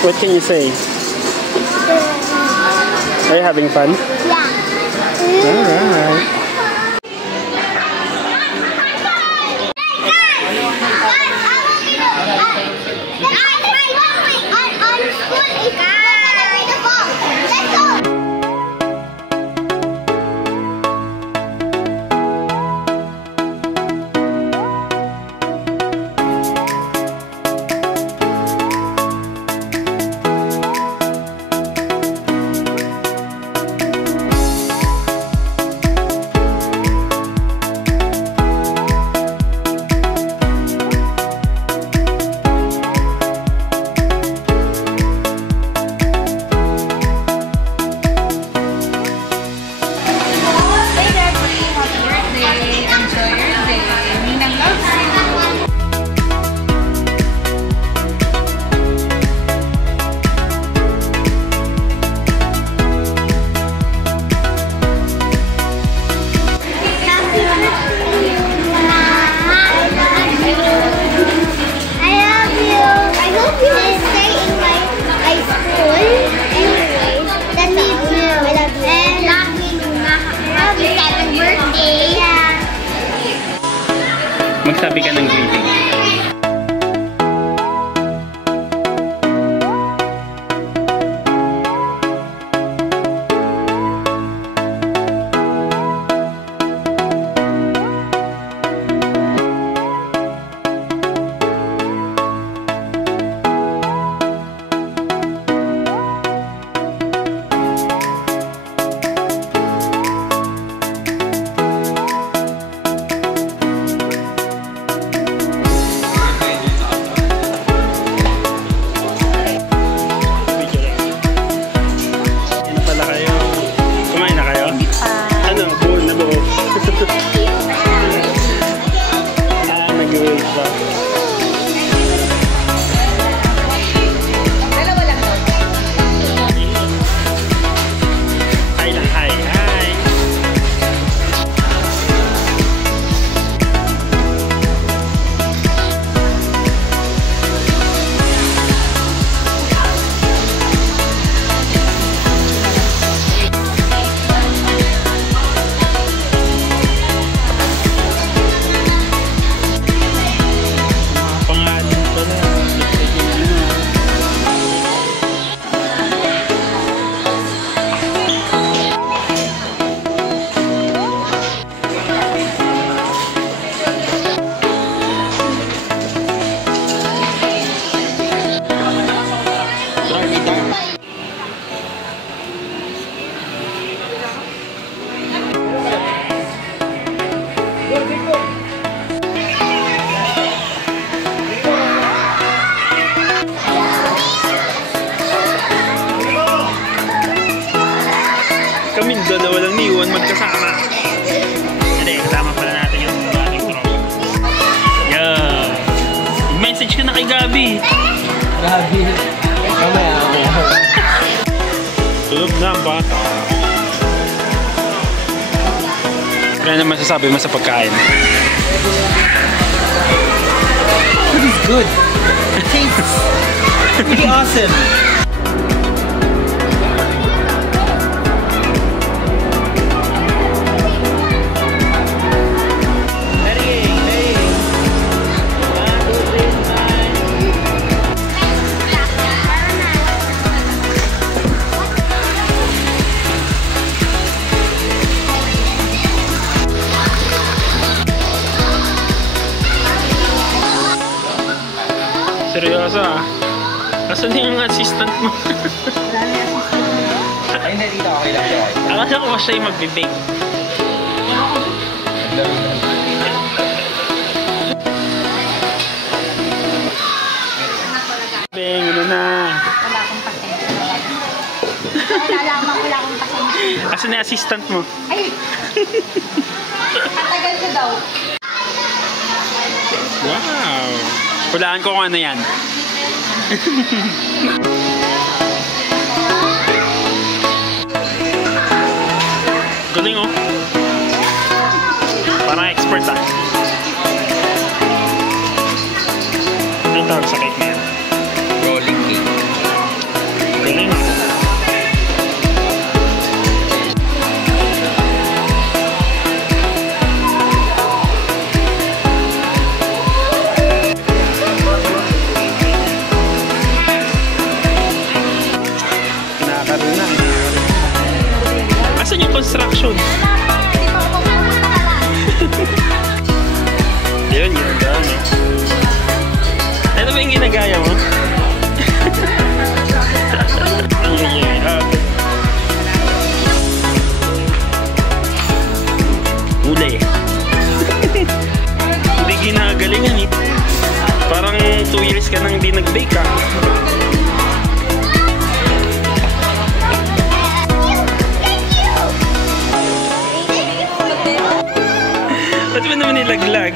What can you say? Are you having fun? Yeah. Alright. Magsabi ka ng greeting. Kaming dalawa lang ni Juan magkasama. Hindi, kasama pala natin yung ating tropa. Yeah. Message ka na kay Gabi. Gabi. Mamaya. Tulog na ang bata. Kaya naman sasabi mo sa pagkain. Food is good. It tastes pretty awesome. Seryoso ah. Asan yung assistant mo? Ay, hindi dito. Okay lang siya. Akala ko ba siya yung magbibake? Beng, ano na? Wala akong pasensya. Nalaman ko lang akong pasensya. Asan yung assistant mo? Ay! Katagal ko daw. Wow! Hulaan ko kung ano yan. Galing oh. Parang expert ah. Ano tawag sa cake na yan? Rolling cake. construction. Hindi pa ako pumunta. Yun, yun. Ano ba yung ginagaya mo? Uli. Hindi ginagalingan eh. Parang 2 years ka nang hindi nag-bake ah. Ba't mo naman nilaglag?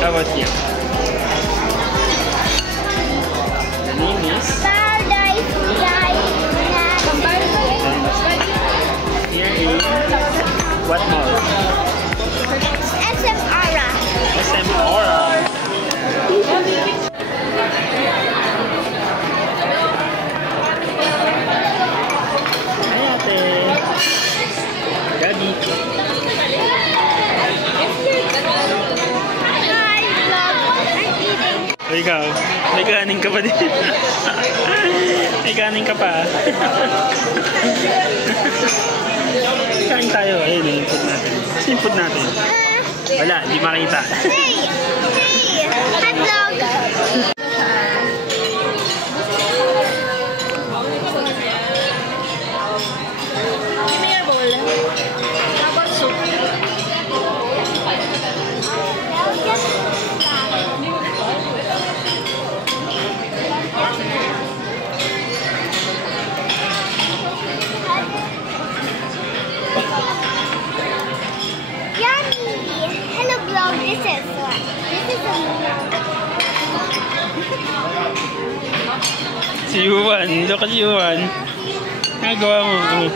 How about you? The name is? Paradise Here is what mall? SM Aura. SM Aura. Hi, ate. Gabi. O ikaw, may kanin ka pa din. May kanin ka pa. Kain tayo. Ayun, yung food natin. Kasi yung food natin. Wala, di makita. Hey! Hey! Hotdog! Give me your bowl. How about soup? Yummy! Hello vlog, this is what? This is a Si Yuan. Look at Yuan. Nagawa mo.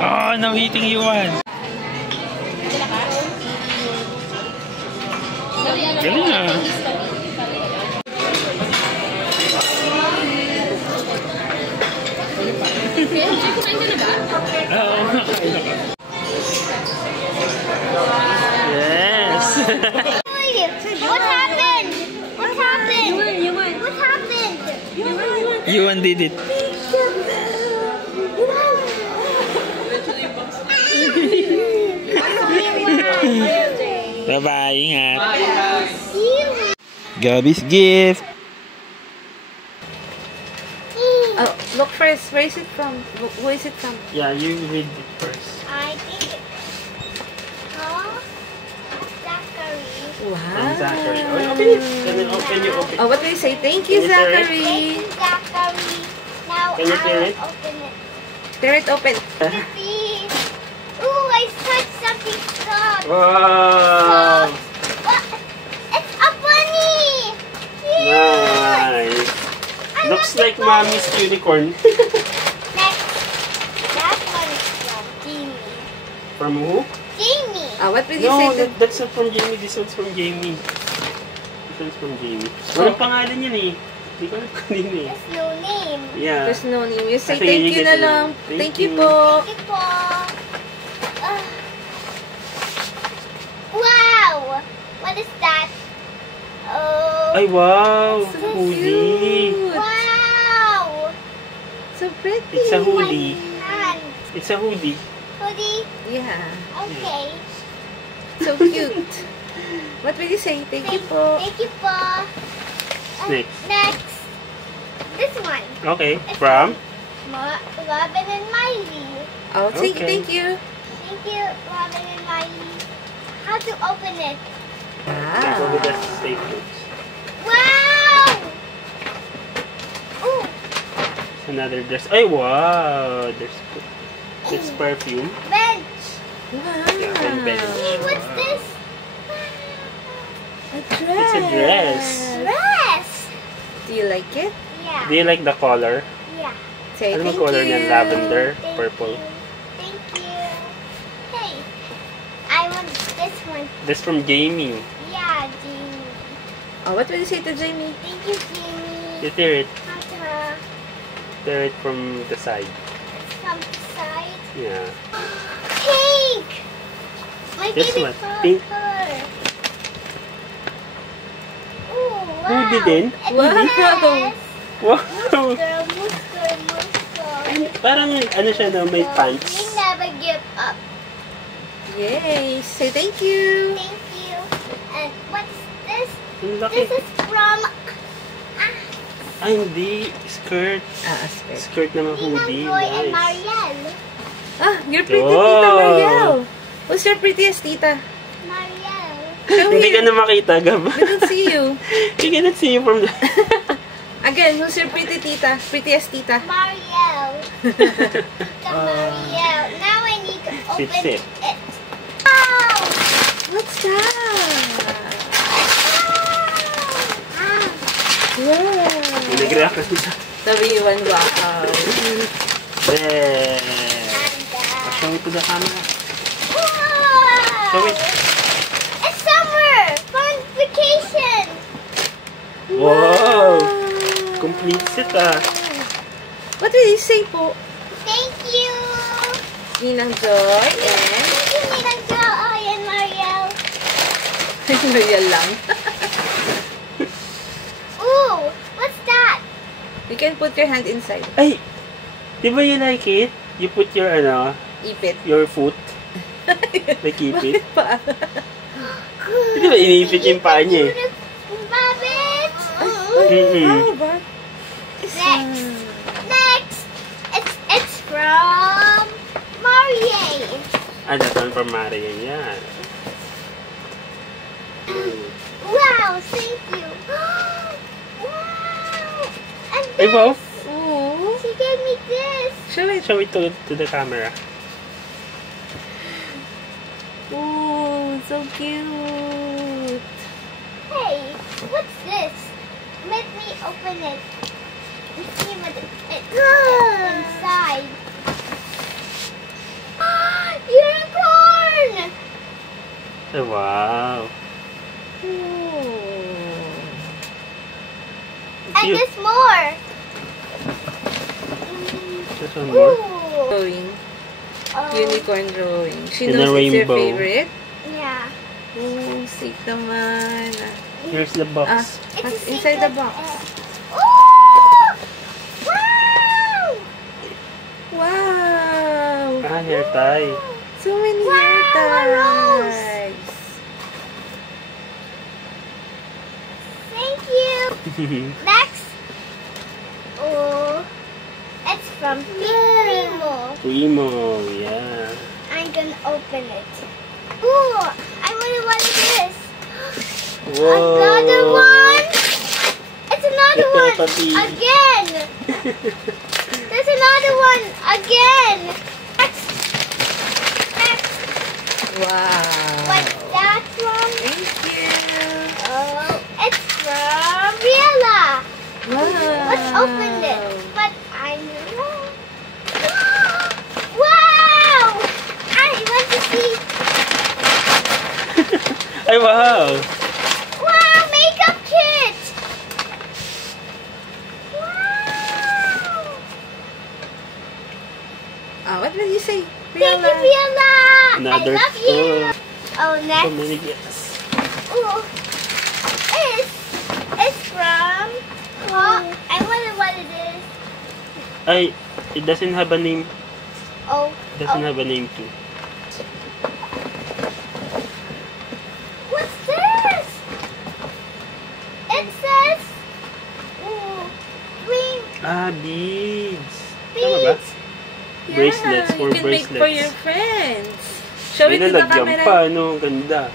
Oh, nawiting Yuan. Galing ah. Oo, nakain ako. Yes! What happened? What happened? What happened? Yuan did it. Bye-bye, ingat. Gabi's gift. Oh, look first. Where is it from? Who is it from? Yeah, you read it first. I think it's Zachary. From Wow. Zachary. Oh, open it. And then open you open. Oh, what do you say? Thank you, Can you tear it? Zachary. Thank you, Zachary. Now Can you tear I'll it? open it. Tear it open. Please. Ooh, I touched something soft. Wow! What? It's a bunny. Nice. I Looks want the like bunny. mommy's unicorn. Next. That one is from Jamie. From who? Jamie. What will you No, say to... that's not from Jamie. This one's from Jamie. This one's from Jamie. Walang pangalan yan eh. Hindi ko alam kung kanino eh. There's no name. Yeah. There's no name. You say Sige, thank you you get na it. lang. Thank Thank you you. po. Thank you po. Wow! What is that? Oh. Ay, wow! So Hoodie! cute. Wow! So pretty. It's a hoodie. Hand. It's a hoodie. Hoodie. Yeah. Okay. So cute. What will you say? Thank you po. Thank you po. Next. Next. This one. Okay, from? Robin and Miley. Oh, thank Okay. you. Thank you, Robin and Miley. How to open it? Go with the staples. Wow! Ooh, Another dress. Ay, wow! It's perfume. bench. Yeah, and bench. Hey, what's this? A dress. It's a dress. Dress. Do you like it? Yeah. Do you like the color? Yeah. Say Ano thank bang color you. niyan? Lavender? Thank Purple? you. Thank you. Hey, I want this one. This from Jamie. Yeah, Jamie. Oh, what will you say to Jamie? Thank you, Jamie. You tear it. Tata. Tear it from the side. It's from the side. Yeah. Pink. My This favorite one, color. pink. Ooh, wow. Who didn't? It Wow. says, Wow! Musker. Parang ano siya no, may We pants. never give up. Yay. Say thank you. Thank you. And what's this? Ang laki. This is from Ay, hindi. Skirt. Skirt. Skirt naman Nina hoodie. Joy and Nice. Marielle. Ah, you're pretty, Oh. Tita Marielle. Who's your prettiest tita? Marielle. Show Hindi ka me. na makita, Gab. We don't see you. You cannot see you from the... Again, who's your pretty tita? Prettiest tita? Marielle. The Marielle. Now I need to open Sit. it. Wow! What's that? Ah. Wow. Nag-react ka siya. Sabi ni Juan, wow. Yeah. And Show it to the camera. wow! Show it. It's summer! Fun vacation! Wow! Complete set ah. What did you say po? Thank you! Ninang Joy and... Thank you, Ninang Joy and Marielle. Loyal lang. Ooh! What's that? You can put your hand inside. Ay! Di ba you like it? You put your Ipit. your foot. Like ipit. Pa. Di ba inipit yung paa niya eh? Rabbit! Mm-mm. How about Next! It's from Marie. Ah, that one from Marian yan. Wow, thank you. Wow! And Ay, this! wow. Ooh. She gave me this. Show it. Show it to the camera. Ooh, so cute. Hey, what's this? Let me open it and see what it's inside. Unicorn! Ay, wow. Ooh. And Cute. there's more. This one more. Ooh. Drawing. Oh, Unicorn drawing. She In a knows it's your rainbow. favorite. yeah. Oh, safe naman. Here's the box. Ah, It's what's a inside the secret. box? Ooh! Wow! Wow! Ah, hair tie. So many Wow, hair a rose. ties. Thank you. Next. Oh, it's from Primo. Primo, yeah. I'm gonna open it. Ooh, I wonder what it is. Whoa. Another one. It's another The one Peppa Pig. again. There's another one again. Next. Wow. What's that from? Thank you. Oh, it's from Riella. Wow. Let's open it. But I know. Wow! I want to see. Ay, wow. Wow, makeup kit. Wow. What did you say? Thank you, Riella. Another I love you. Oh, So next. many gifts. Ooh. It's from. Oh, I wonder what it is. Ay, it doesn't have a name. Oh. It doesn't oh. have a name too. What's this? It says. Ooh. Green. Ah, beads. Tama ba? Beads. Bracelets for you can make for bracelets. your friends. Show May it to the nalagyan camera. pa, no? Ganda.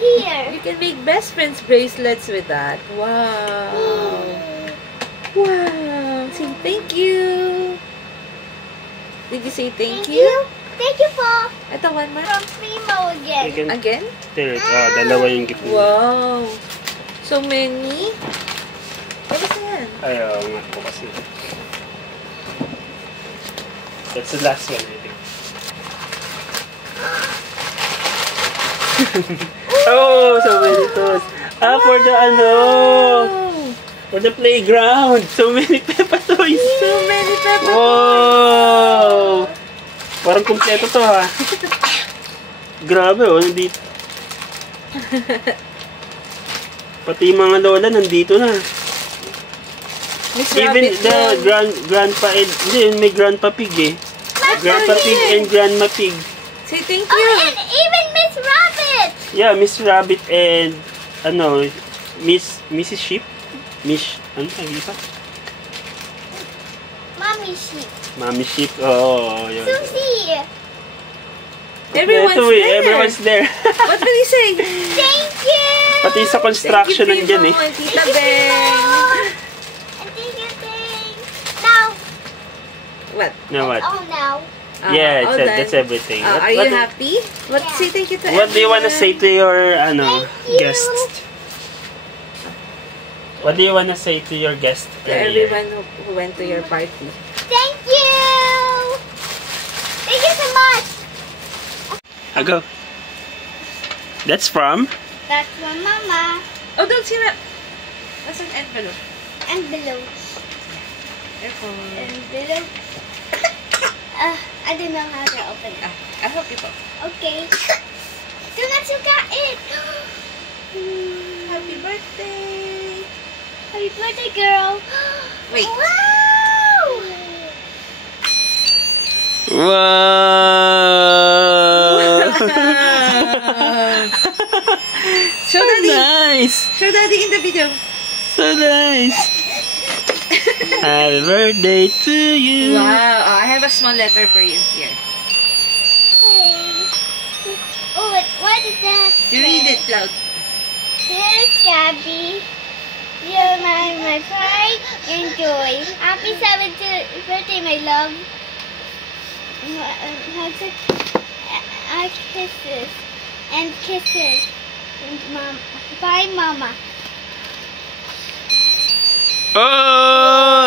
Here. You can make best friends bracelets with that. Wow. Wow. Say thank you. Did you say thank you? Thank you po. Ito, one more. From Primo again. Again. Again? Dalawa yung gift niya. Wow. So many. Ano sa yan? Ayaw nga po kasi. That's the last one, I think. Oh, so many toys. Ah, for the for the playground. So many Peppa toys. So many Peppa Wow! Parang kumpleto to, ha? Grabe, oh. Nandito. Pati yung mga lola nandito na. Miss Even Rabbit the yun. grandpa and hindi, may grandpa pig eh. Grandpa pig and grandma pig. Say thank Oh, you. and even Miss Rabbit. Yeah, Miss Rabbit and Mrs. Sheep. Ano tawag pa? Mommy sheep. Mommy Sheep. Oh, yun. Susie. Everyone's Ito, there. Everyone's there. What will you say? Thank you. Pati sa construction Thank you, nandyan eh. Primo and Tita Beng. And thank you, thanks. Now. What? Now what? Oh, now. Yeah, all done. that's everything. Are you happy? What? Yeah. Say thank you to What do you want to say to your Thank you. guests? What do you want to say to your guest? To everyone who went to your party. Thank you. Thank you so much. I'll go. That's from? That's from Mama. Oh, don't see that. That's an envelope. And below. Careful. And below. I don't know how to open it. I'll help you po. Okay. Do not suka it. Happy birthday. Happy birthday, girl. Wait. Wow. Wow! Show Daddy. Nice! Show Daddy in the video. So nice! Happy birthday to you! Wow. Oh, I have a small letter for you. Here. Oh, what is that? You read it loud. Here's Gabby. You're my pride and joy. Happy 7th birthday, my love. Kisses. And kisses. And mom. Bye, Mama. Oh!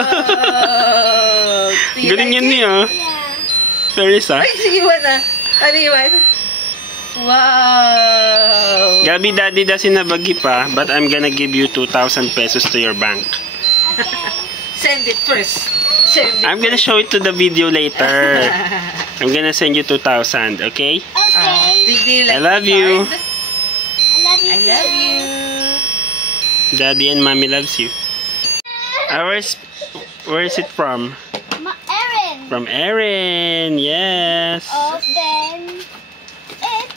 Do you Galing like yan it? niya. Yeah. Paris ah. Ay, iwan na. Ano iwan? Wow. Gabi, Daddy doesn't have a gift pa, but I'm gonna give you 2,000 pesos to your bank. Okay. Send it first. Send it. I'm gonna show it to the video later. I'm gonna send you 2,000, okay? Okay. Do you like I love the you. card? I love you. I love too. you. Daddy and Mommy loves you. Where is it from? Erin. From Erin, yes. Open it.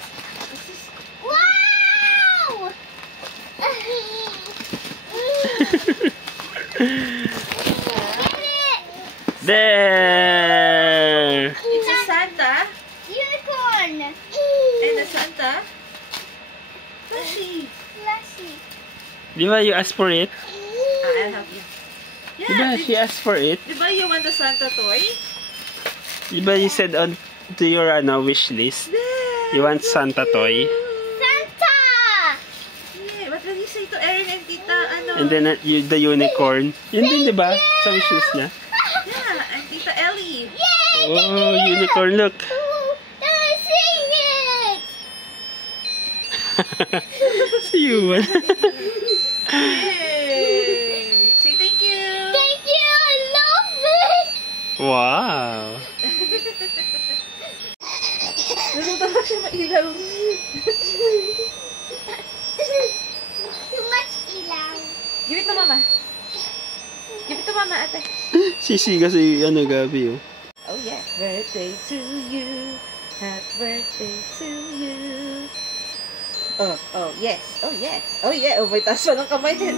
Wow! Get it! There! It's a Santa Unicorn. and a Santa. Plushie. Lassie. Di ba you asked for it? I'll help you. Di Yeah, ba she asked for it? Di ba you want the Santa toy? Di ba you said on to your wish list? There. You want Santa toy? Santa! Yeah, what will you say to Erin and Tita? Ano? And then the unicorn. Yun din, di ba? Sa wish list niya. Yeah, and Tita Ellie. Yay! Oh, unicorn, look. Now sing it! See you, man. Yay! Say thank you. Thank you! I love it! Wow. Natutuwa siya mailaw. Too much ilaw. Give it to Mama. Give it to Mama, ate. Sisiga si Gabi, oh. Oh yeah, birthday to you. Happy birthday to you. Oh yes. Oh yes. Oh yeah. Oh, may taas pa ng kamay din.